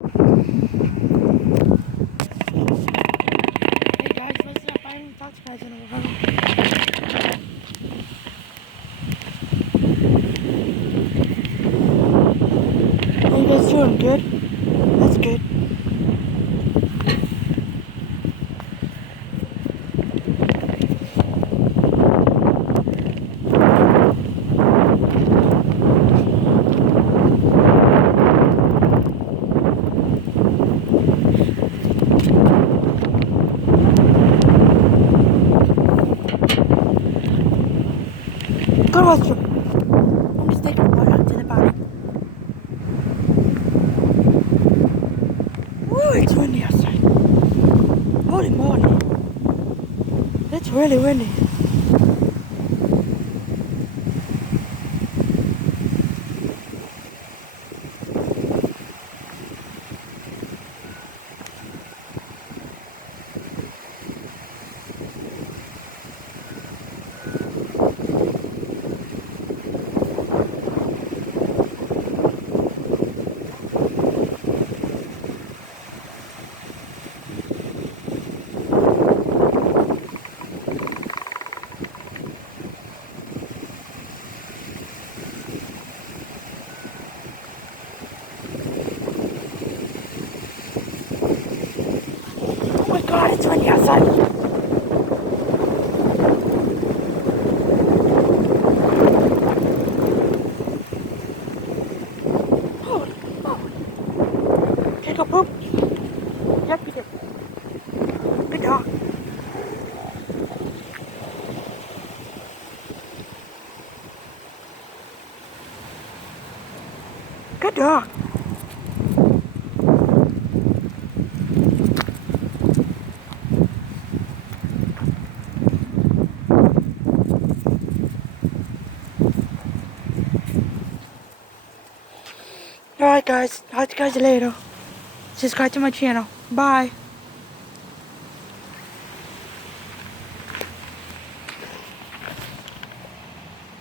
Hey guys, what's up? I haven't talked to you guys in a while. How you guys doing? Good? That's good. Go restroom. I'm just taking a water out to the bottom. Woo, it's windy outside. Holy moly. It's really windy. Oh my god, it's windy outside. Holy moly. Can I go poop? Yep, you can. Good dog. Good dog. Alright guys, talk to you guys later. Subscribe to my channel. Bye.